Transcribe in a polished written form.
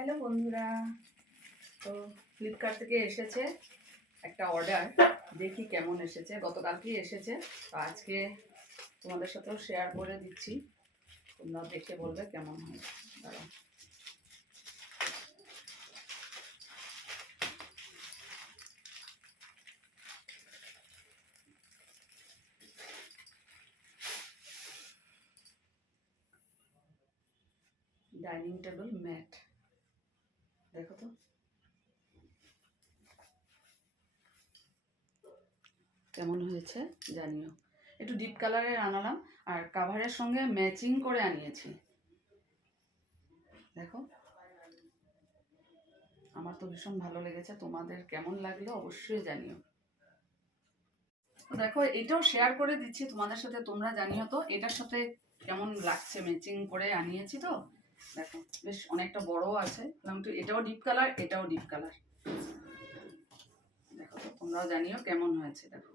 Hello বন্ধুরা, তো Flipkart থেকে এসেছে একটা অর্ডার। দেখি কেমন এসেছে। গতকালকেই এসেছে, তো আজকে তোমাদের সাথেও শেয়ার করে দিচ্ছি। তোমরা দেখে বলবে কেমন হয়। দাঁড়াও, ডাইনিং টেবিল ম্যাট, দেখো তো কেমন হয়েছে জানিও। একটু ডিপ কালারের আনালাম আর কাভারের সঙ্গে ম্যাচিং করে আনিয়েছি। দেখো, আমার তো ভীষণ ভালো লেগেছে। তোমাদের কেমন লাগলো অবশ্যই জানিও। তো দেখো, এটাও শেয়ার করে দিচ্ছি তোমাদের সাথে, তোমরা জানিও তো এটার সাথে কেমন লাগছে। ম্যাচিং করে আনিয়েছি তো। দেখো, বেশ অনেকটা বড়ও আছে। এটাও ডিপ কালার, এটাও ডিপ কালার। দেখো তো, তোমরাও জানিও কেমন হয়েছে। দেখো।